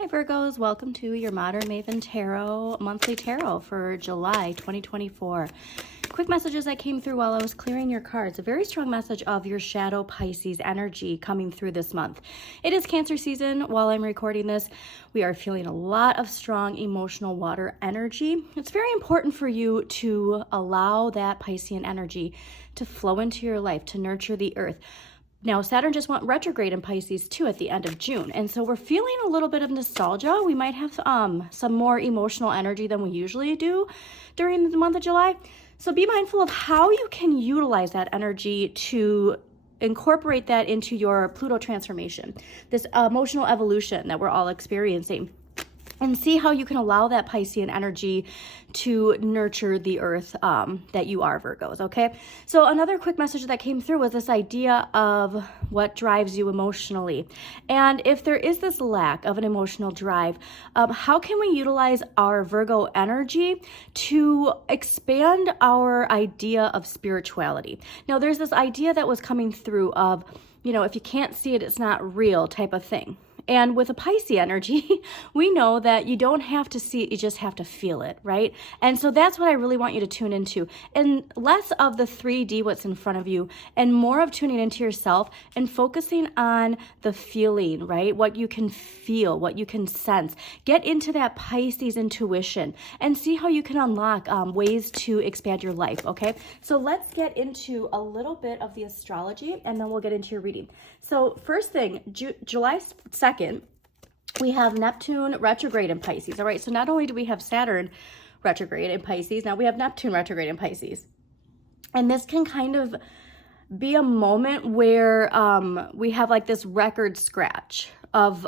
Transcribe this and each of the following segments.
Hi Virgos, welcome to your Modern Maven Tarot monthly tarot for July 2024. Quick messages that came through while I was clearing your cards. A very strong message of your shadow Pisces energy coming through this month. It is Cancer season while I'm recording this. We are feeling a lot of strong emotional water energy. It's very important for you to allow that Piscean energy to flow into your life, to nurture the earth. Now, Saturn just went retrograde in Pisces too at the end of June. And so we're feeling a little bit of nostalgia. We might have some more emotional energy than we usually do during the month of July. So be mindful of how you can utilize that energy to incorporate that into your Pluto transformation, this emotional evolution that we're all experiencing. And see how you can allow that Piscean energy to nurture the earth that you are, Virgos, okay? So another quick message that came through was this idea of what drives you emotionally. And if there is this lack of an emotional drive, how can we utilize our Virgo energy to expand our idea of spirituality? Now, there's this idea that was coming through of, you know, if you can't see it, it's not real type of thing. And with a Pisces energy, we know that you don't have to see it, you just have to feel it, right? And so that's what I really want you to tune into. And less of the 3D, what's in front of you, and more of tuning into yourself and focusing on the feeling, right? What you can feel, what you can sense. Get into that Pisces intuition and see how you can unlock ways to expand your life, okay? So let's get into a little bit of the astrology and then we'll get into your reading. So first thing, July 2nd, we have Neptune retrograde in Pisces. All right, so not only do we have Saturn retrograde in Pisces, now we have Neptune retrograde in Pisces. And this can kind of be a moment where we have like this record scratch of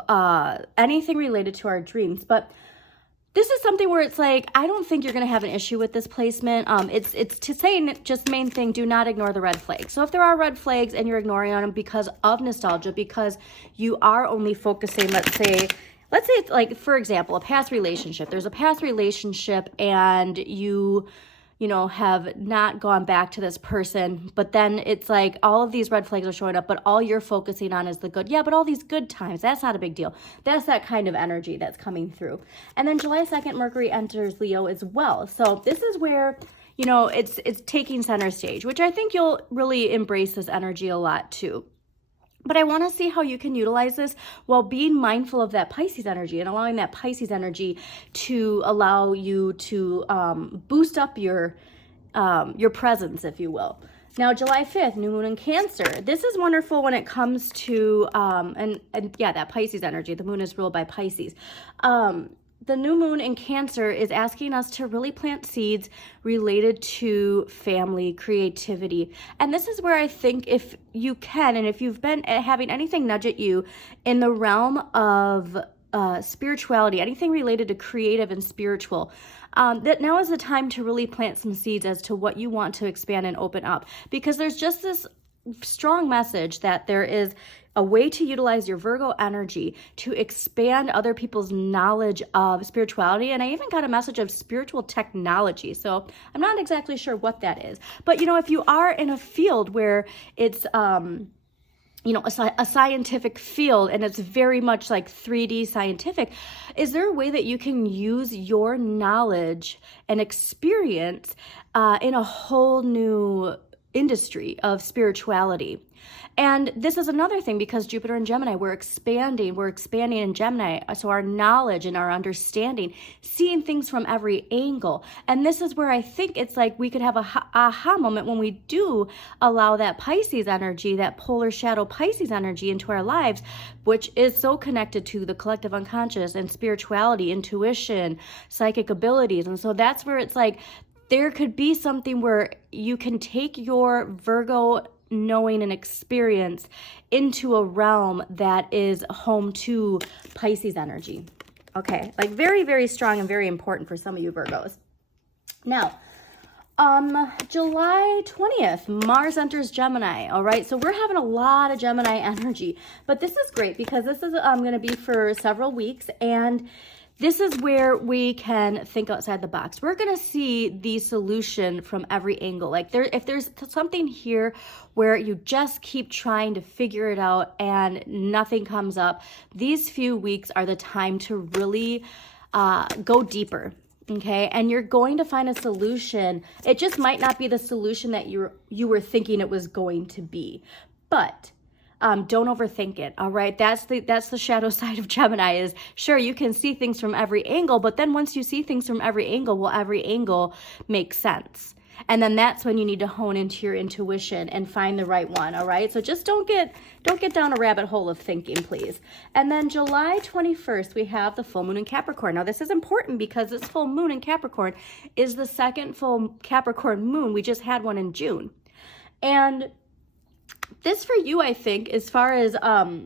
anything related to our dreams. But this is something where it's like, I don't think you're going to have an issue with this placement. It's to say just main thing, do not ignore the red flags. So if there are red flags and you're ignoring them because of nostalgia, because you are only focusing, let's say it's like, for example, a past relationship. There's a past relationship and you know, have not gone back to this person, but then it's like all of these red flags are showing up, but all you're focusing on is the good. Yeah, but all these good times, that's not a big deal. That's that kind of energy that's coming through. And then July 2nd, Mercury enters Leo as well. So this is where, you know, it's taking center stage, which I think you'll really embrace this energy a lot too. But I want to see how you can utilize this while being mindful of that Pisces energy and allowing that Pisces energy to allow you to boost up your presence, if you will. Now, July 5th, new moon in Cancer. This is wonderful when it comes to, and yeah, that Pisces energy. The moon is ruled by Pisces. The new moon in Cancer is asking us to really plant seeds related to family, creativity. And this is where I think if you can, and if you've been having anything nudge at you in the realm of spirituality, anything related to creative and spiritual, that now is the time to really plant some seeds as to what you want to expand and open up. Because there's just this strong message that there is a way to utilize your Virgo energy to expand other people's knowledge of spirituality. And I even got a message of spiritual technology. So I'm not exactly sure what that is. But, you know, if you are in a field where it's, you know, a scientific field and it's very much like 3D scientific, is there a way that you can use your knowledge and experience in a whole new industry of spirituality? And this is another thing because Jupiter and Gemini, we're expanding in Gemini. So our knowledge and our understanding, seeing things from every angle. And this is where I think it's like we could have a aha moment when we do allow that Pisces energy, that polar shadow Pisces energy into our lives, which is so connected to the collective unconscious and spirituality, intuition, psychic abilities. And so that's where it's like, there could be something where you can take your Virgo knowing and experience into a realm that is home to Pisces energy. Okay, like very, very strong and very important for some of you Virgos. Now, July 20th, Mars enters Gemini. All right, so we're having a lot of Gemini energy, but this is great because this is going to be for several weeks, and this is where we can think outside the box. We're going to see the solution from every angle. Like if there's something here where you just keep trying to figure it out and nothing comes up, these few weeks are the time to really go deeper. Okay, and you're going to find a solution. It just might not be the solution that you were thinking it was going to be, but don't overthink it. All right, that's the shadow side of Gemini. Is sure, you can see things from every angle, but then once you see things from every angle, well, every angle makes sense. And then that's when you need to hone into your intuition and find the right one. All right, so just don't get down a rabbit hole of thinking, please. And then July 21st, we have the full moon in Capricorn. Now this is important because this full moon in Capricorn is the second full Capricorn moon. We just had one in June. And this for you, I think, as far as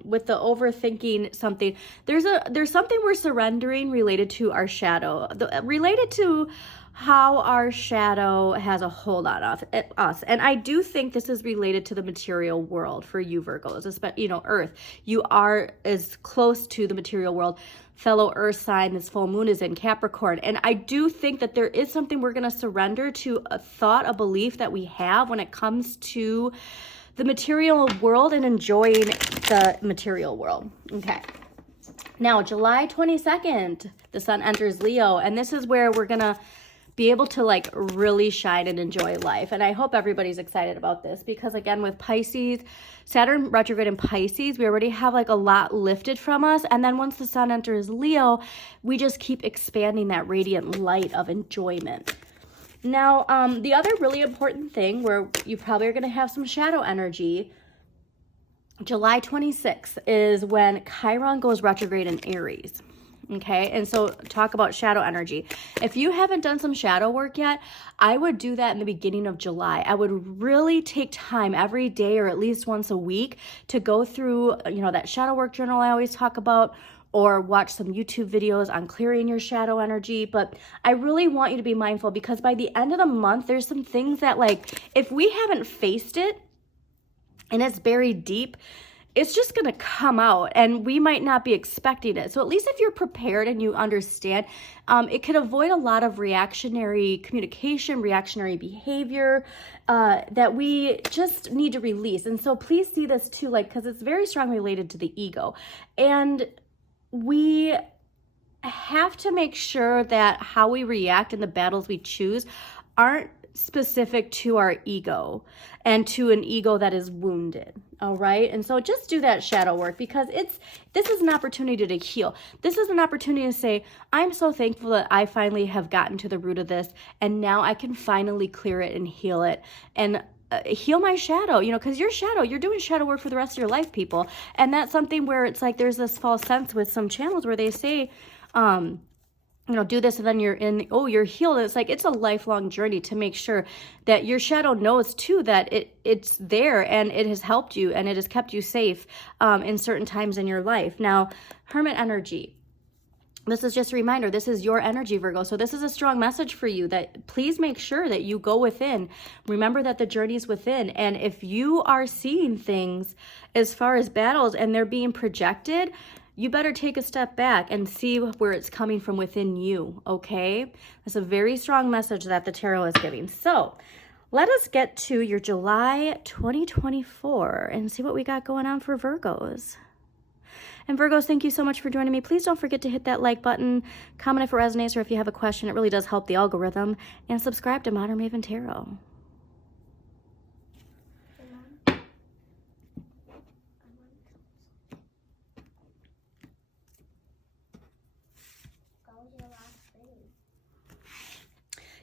with the overthinking something, there's something we're surrendering related to our shadow, related to how our shadow has a hold on us. And I do think this is related to the material world for you Virgos, especially, Earth. You are as close to the material world. Fellow Earth sign, this full moon is in Capricorn. And I do think that there is something we're going to surrender to, a thought, a belief that we have when it comes to the material world and enjoying the material world. Okay. Now, July 22nd, the sun enters Leo, and this is where we're going to be able to like really shine and enjoy life. And I hope everybody's excited about this because again, with Pisces, Saturn retrograde in Pisces, we already have like a lot lifted from us. And then once the sun enters Leo, we just keep expanding that radiant light of enjoyment. Now, the other really important thing where you probably are going to have some shadow energy, July 26th is when Chiron goes retrograde in Aries. Okay, and so talk about shadow energy. If you haven't done some shadow work yet, I would do that in the beginning of July. I would really take time every day or at least once a week to go through, that shadow work journal I always talk about, or watch some YouTube videos on clearing your shadow energy. But I really want you to be mindful because by the end of the month, there's some things that like, if we haven't faced it and it's buried deep, it's just going to come out and we might not be expecting it. So at least if you're prepared and you understand, it could avoid a lot of reactionary communication, reactionary behavior that we just need to release. And so please see this too, because it's very strongly related to the ego. And we have to make sure that how we react in the battles we choose aren't specific to our ego and to an ego that is wounded. All right. And so just do that shadow work because this is an opportunity to heal. This is an opportunity to say, I'm so thankful that I finally have gotten to the root of this. And now I can finally clear it and heal it and heal my shadow, because your shadow, you're doing shadow work for the rest of your life, people. And that's something where it's like, there's this false sense with some channels where they say, do this and then you're healed. It's like, it's a lifelong journey to make sure that your shadow knows too that it's there and it has helped you and it has kept you safe in certain times in your life. Now, Hermit energy. This is just a reminder, this is your energy, Virgo. So this is a strong message for you that please make sure that you go within. Remember that the journey is within. And if you are seeing things as far as battles and they're being projected, you better take a step back and see where it's coming from within you, okay? That's a very strong message that the tarot is giving. So let us get to your July 2024 and see what we got going on for Virgos. And Virgos, thank you so much for joining me. Please don't forget to hit that like button, comment if it resonates, or if you have a question. It really does help the algorithm. And subscribe to Modern Maven Tarot.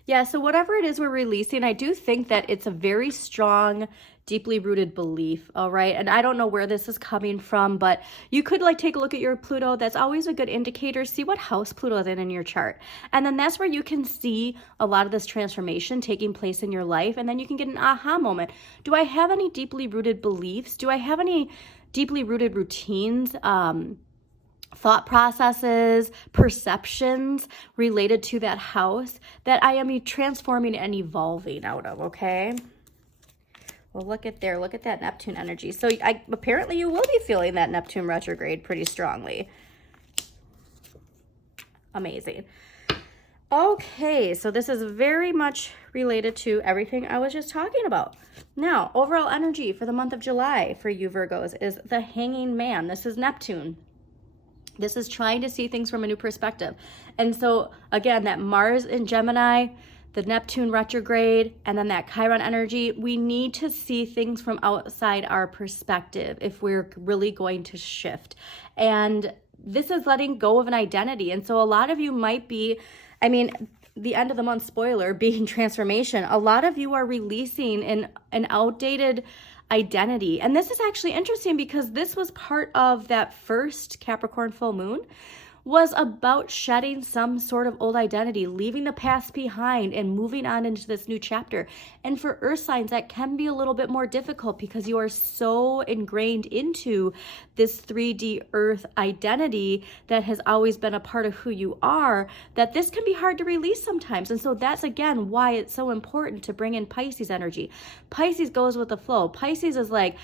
Yeah, so whatever it is we're releasing, I do think that it's a very strong, deeply rooted belief, all right? And I don't know where this is coming from, but you could take a look at your Pluto. That's always a good indicator. See what house Pluto is in your chart. And then that's where you can see a lot of this transformation taking place in your life. And then you can get an aha moment. Do I have any deeply rooted beliefs? Do I have any deeply rooted routines, thought processes, perceptions related to that house that I am transforming and evolving out of, okay? Well, look at that Neptune energy. So apparently you will be feeling that Neptune retrograde pretty strongly. Amazing. Okay, so this is very much related to everything I was just talking about. Now, overall energy for the month of July for you Virgos is the Hanging Man. This is Neptune. This is trying to see things from a new perspective. And so again, that Mars in Gemini, the Neptune retrograde, and then that Chiron energy, we need to see things from outside our perspective if we're really going to shift. And this is letting go of an identity. And so a lot of you might be, I mean, the end of the month spoiler being transformation, a lot of you are releasing an outdated identity. And this is actually interesting because this was part of that first Capricorn full moon, was about shedding some sort of old identity, leaving the past behind and moving on into this new chapter. And for earth signs, that can be a little bit more difficult because you are so ingrained into this 3D earth identity that has always been a part of who you are, that this can be hard to release sometimes. And so that's, again, why it's so important to bring in Pisces energy. Pisces goes with the flow. Pisces is like,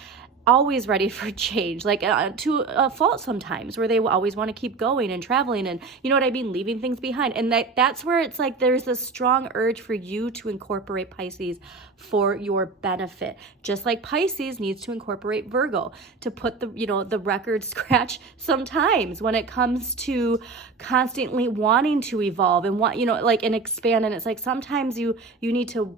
always ready for change, like to a fault sometimes, where they always want to keep going and traveling and, you know what I mean, leaving things behind. And that's where it's like there's a strong urge for you to incorporate Pisces for your benefit, just like Pisces needs to incorporate Virgo to put the, you know, the record scratch sometimes when it comes to constantly wanting to evolve and want, you know, like, and expand. And it's like sometimes you need to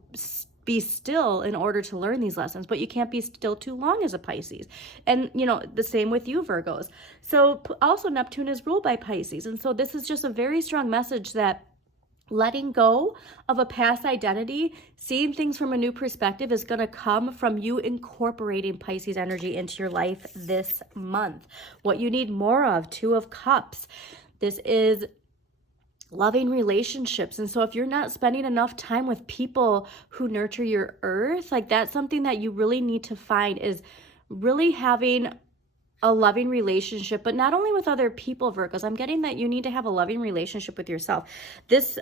be still in order to learn these lessons, but you can't be still too long as a Pisces. And, you know, the same with you Virgos. So also Neptune is ruled by Pisces. And so this is just a very strong message that letting go of a past identity, seeing things from a new perspective is going to come from you incorporating Pisces energy into your life this month. What you need more of, Two of Cups. This is loving relationships. And so if you're not spending enough time with people who nurture your earth, like that's something that you really need to find, is really having a loving relationship, but not only with other people, Virgos. I'm getting that you need to have a loving relationship with yourself. These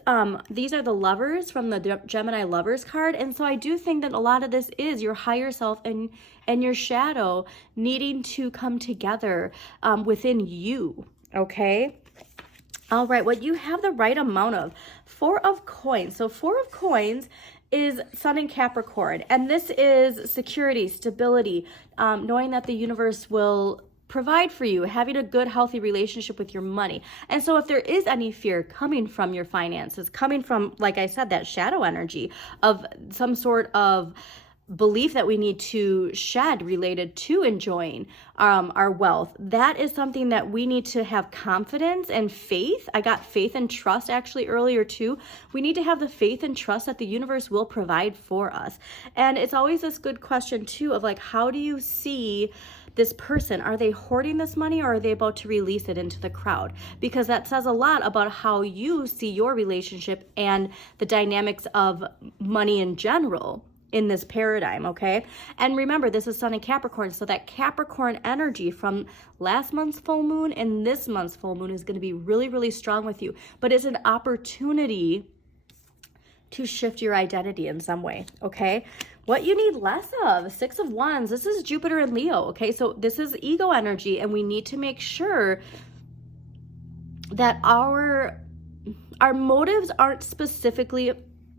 are the lovers from the Gemini lovers card. And so I do think that a lot of this is your higher self and your shadow needing to come together within you. Okay. All right, what you have the right amount of, Four of Coins. So Four of Coins is Sun in Capricorn, and this is security, stability, knowing that the universe will provide for you, having a good, healthy relationship with your money. And so if there is any fear coming from your finances, coming from, like I said, that shadow energy of some sort of belief that we need to shed related to enjoying our wealth, that is something that we need to have confidence and faith. I got faith and trust actually earlier too. We need to have the faith and trust that the universe will provide for us. And it's always this good question too of like, how do you see this person? Are they hoarding this money, or are they about to release it into the crowd? Because that says a lot about how you see your relationship and the dynamics of money in general in this paradigm, okay? And remember, this is Sun in Capricorn, so that Capricorn energy from last month's full moon and this month's full moon is going to be really, really strong with you. But it's an opportunity to shift your identity in some way, okay? What you need less of, Six of Wands. This is Jupiter and Leo, okay? So this is ego energy, and we need to make sure that our motives aren't specifically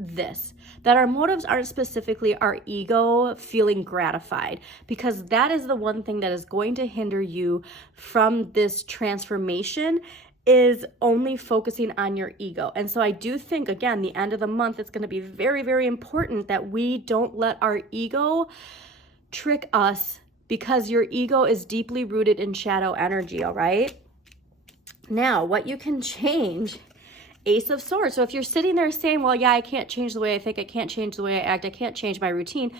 this, that our motives aren't specifically our ego feeling gratified, because that is the one thing that is going to hinder you from this transformation, is only focusing on your ego. And so I do think, again, the end of the month, it's going to be very, very important that we don't let our ego trick us, because your ego is deeply rooted in shadow energy, all right? Now, what you can change, Ace of Swords. So if you're sitting there saying, well, yeah, I can't change the way I think, I can't change the way I act, I can't change my routine,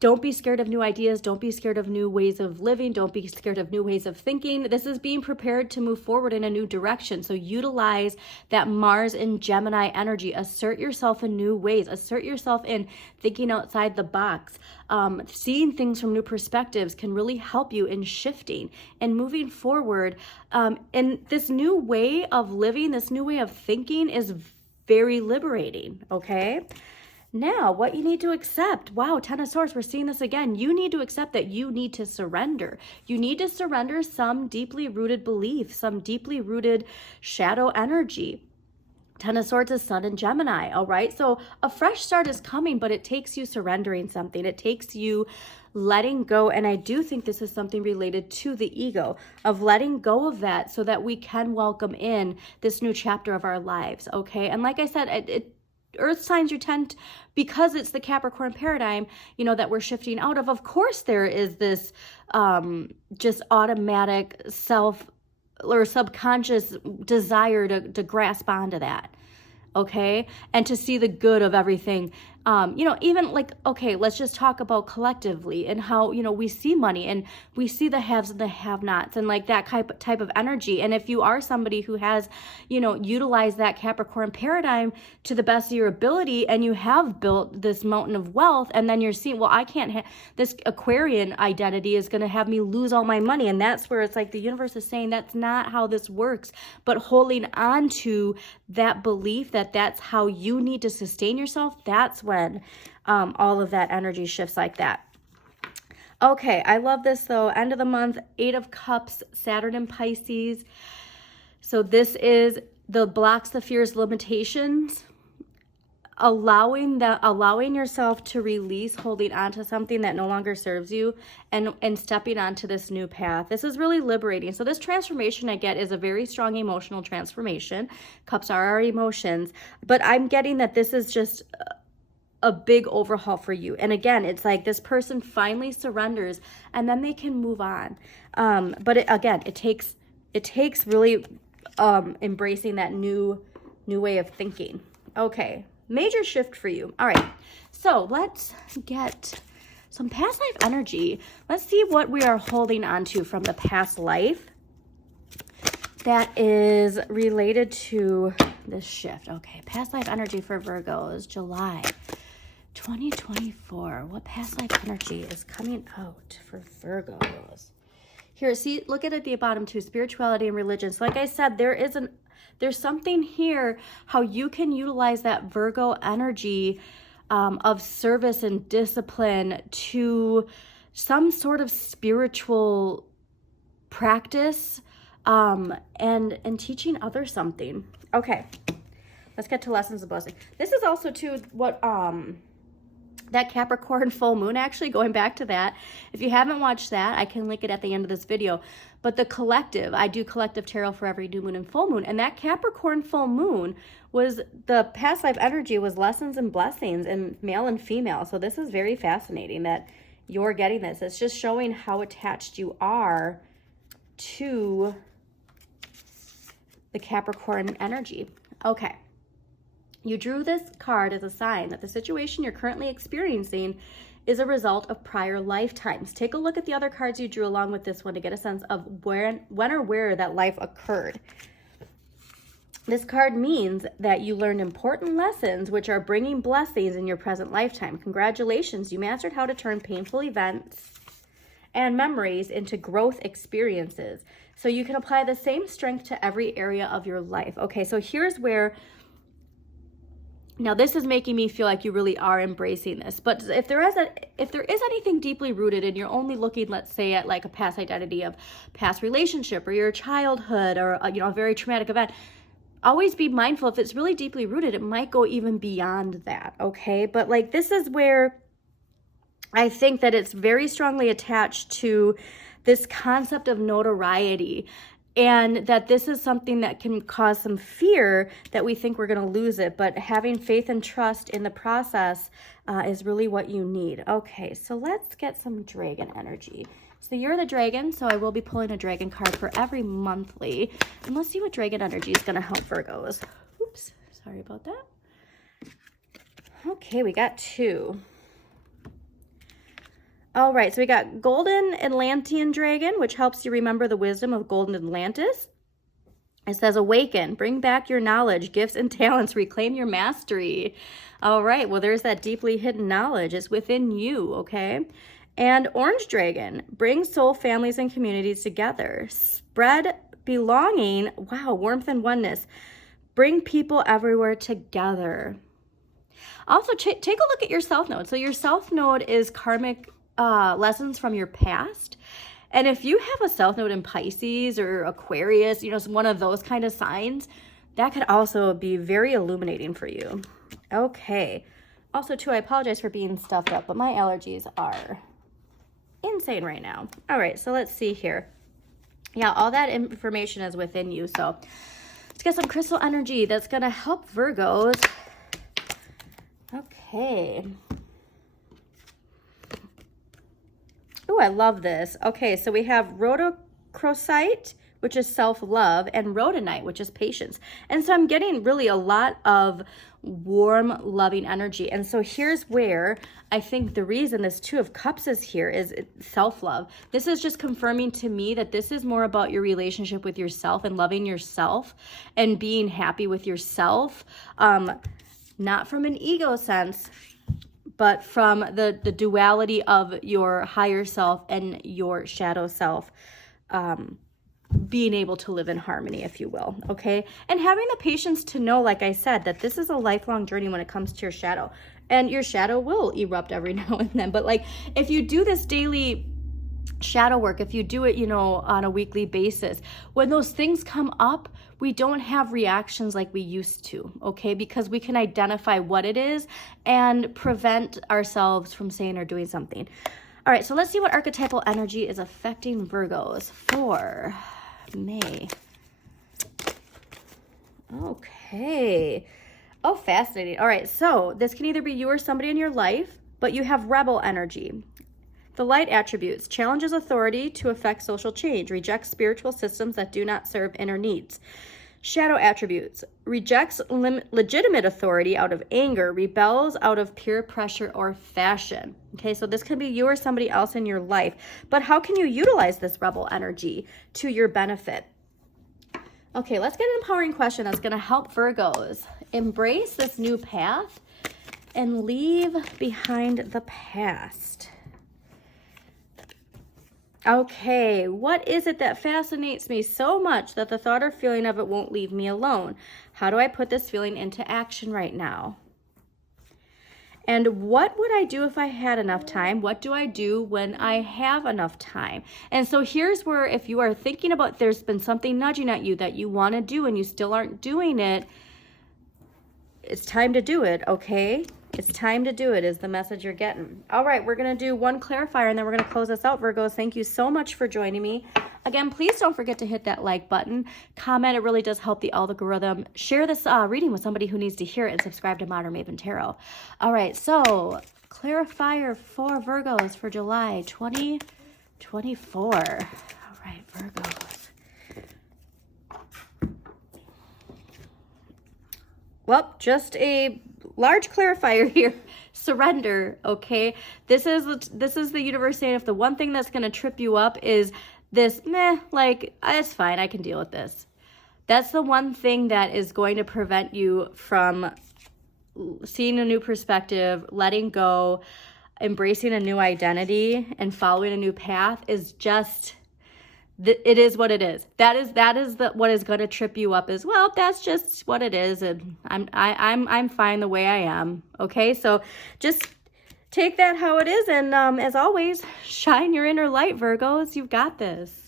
don't be scared of new ideas. Don't be scared of new ways of living. Don't be scared of new ways of thinking. This is being prepared to move forward in a new direction. So utilize that Mars and Gemini energy. Assert yourself in new ways. Assert yourself in thinking outside the box. Seeing things from new perspectives can really help you in shifting and moving forward. And this new way of living, this new way of thinking is very liberating, okay? Now, what you need to accept. Wow, Ten of Swords, we're seeing this again. You need to accept that you need to surrender. You need to surrender some deeply rooted belief, some deeply rooted shadow energy. Ten of Swords is Sun in Gemini, all right? So a fresh start is coming, but it takes you surrendering something. It takes you letting go. And I do think this is something related to the ego, of letting go of that so that we can welcome in this new chapter of our lives, okay? And like I said, Earth signs, you tend, because it's the Capricorn paradigm, you know, that we're shifting out of course there is this just automatic self or subconscious desire to grasp onto that, okay? And to see the good of everything. You know, even like, okay, let's just talk about collectively and how, you know, we see money and we see the haves and the have-nots and like that type of energy. And if you are somebody who has, you know, utilized that Capricorn paradigm to the best of your ability and you have built this mountain of wealth, and then you're seeing, well, I can't have this Aquarian identity is going to have me lose all my money. And that's where it's like the universe is saying that's not how this works, but holding on to that belief that that's how you need to sustain yourself, that's when all of that energy shifts like that. Okay, I love this though. End of the month, 8 of Cups, Saturn in Pisces. So this is the blocks, the fears, limitations. Allowing yourself to release holding on to something that no longer serves you and stepping onto this new path. This is really liberating. So this transformation I get is a very strong emotional transformation. Cups are our emotions, but I'm getting that this is just a big overhaul for you. And again, it's like this person finally surrenders and then they can move on. But it takes really embracing that new way of thinking. Okay. Major shift for you. All right, so let's get some past life energy. Let's see what we are holding on to from the past life that is related to this shift. Okay, past life energy for Virgos, July 2024. What past life energy is coming out for Virgos? Here, see, look at it at the bottom too, spirituality and religion. So like I said, there's something here how you can utilize that Virgo energy of service and discipline to some sort of spiritual practice and teaching others something. Okay, let's get to lessons of blessing. This is also too what that Capricorn full moon, actually going back to that. If you haven't watched that, I can link it at the end of this video. But the collective, I do collective tarot for every new moon and full moon. And that Capricorn full moon was, the past life energy was lessons and blessings in male and female. So this is very fascinating that you're getting this. It's just showing how attached you are to the Capricorn energy. Okay. You drew this card as a sign that the situation you're currently experiencing is a result of prior lifetimes. Take a look at the other cards you drew along with this one to get a sense of when or where that life occurred. This card means that you learned important lessons which are bringing blessings in your present lifetime. Congratulations, you mastered how to turn painful events and memories into growth experiences. So you can apply the same strength to every area of your life. Okay, so here's where, now this is making me feel like you really are embracing this. But if there is anything deeply rooted and you're only looking, let's say, at like a past identity of past relationship or your childhood or a very traumatic event, always be mindful if it's really deeply rooted, it might go even beyond that, okay? But like this is where I think that it's very strongly attached to this concept of notoriety, and that this is something that can cause some fear that we think we're going to lose it, but having faith and trust in the process is really what you need. Okay, so let's get some dragon energy. So you're the dragon, so I will be pulling a dragon card for every monthly. And let's see what dragon energy is going to help Virgos. Oops, sorry about that. Okay, we got 2. All right, so we got Golden Atlantean Dragon, which helps you remember the wisdom of Golden Atlantis. It says, awaken, bring back your knowledge, gifts, and talents, reclaim your mastery. All right, well, there's that deeply hidden knowledge. It's within you, okay? And Orange Dragon, bring soul families and communities together. Spread belonging, wow, warmth and oneness. Bring people everywhere together. Also, take a look at your South Node. So your South Node is karmic lessons from your past. And if you have a South Node in Pisces or Aquarius, one of those kind of signs, that could also be very illuminating for you. Okay. Also, too, I apologize for being stuffed up, but my allergies are insane right now. All right, so let's see here. Yeah, all that information is within you. So let's get some crystal energy that's going to help Virgos. Okay. Oh, I love this. Okay, so we have rhodochrosite, which is self-love, and rhodonite, which is patience. And so I'm getting really a lot of warm, loving energy. And so here's where I think the reason this Two of Cups is here is self-love. This is just confirming to me that this is more about your relationship with yourself and loving yourself and being happy with yourself. Not from an ego sense, but from the duality of your higher self and your shadow self. Being able to live in harmony, if you will, okay? And having the patience to know, like I said, that this is a lifelong journey when it comes to your shadow. And your shadow will erupt every now and then. But like, if you do this daily shadow work, if you do it, on a weekly basis, when those things come up, we don't have reactions like we used to, okay? Because we can identify what it is and prevent ourselves from saying or doing something. All right, so let's see what archetypal energy is affecting Virgos for May. Okay. Oh, fascinating. All right, so this can either be you or somebody in your life, but you have rebel energy. The light attributes: challenges authority to affect social change, rejects spiritual systems that do not serve inner needs. Shadow attributes: rejects legitimate authority out of anger, rebels out of peer pressure or fashion. Okay, so this can be you or somebody else in your life. But how can you utilize this rebel energy to your benefit? Okay, let's get an empowering question that's going to help Virgos embrace this new path and leave behind the past. Okay, what is it that fascinates me so much that the thought or feeling of it won't leave me alone? How do I put this feeling into action right now? And what would I do if I had enough time? What do I do when I have enough time? And so here's where, if you are thinking about there's been something nudging at you that you want to do and you still aren't doing it, it's time to do it, okay? It's time to do it is the message you're getting. All right, we're going to do one clarifier and then we're going to close this out, Virgos. Thank you so much for joining me. Again, please don't forget to hit that like button. Comment, it really does help the algorithm. Share this reading with somebody who needs to hear it and subscribe to Modern Maven Tarot. All right, so clarifier for Virgos for July 2024. All right, Virgos. Well, just a large clarifier here. Surrender, okay? This is the universe saying if the one thing that's going to trip you up is this, it's fine, I can deal with this. That's the one thing that is going to prevent you from seeing a new perspective, letting go, embracing a new identity, and following a new path is just... it is what it is. That is what is going to trip you up as well. That's just what it is, and I'm fine the way I am. Okay, so just take that how it is, and as always, shine your inner light, Virgos. You've got this.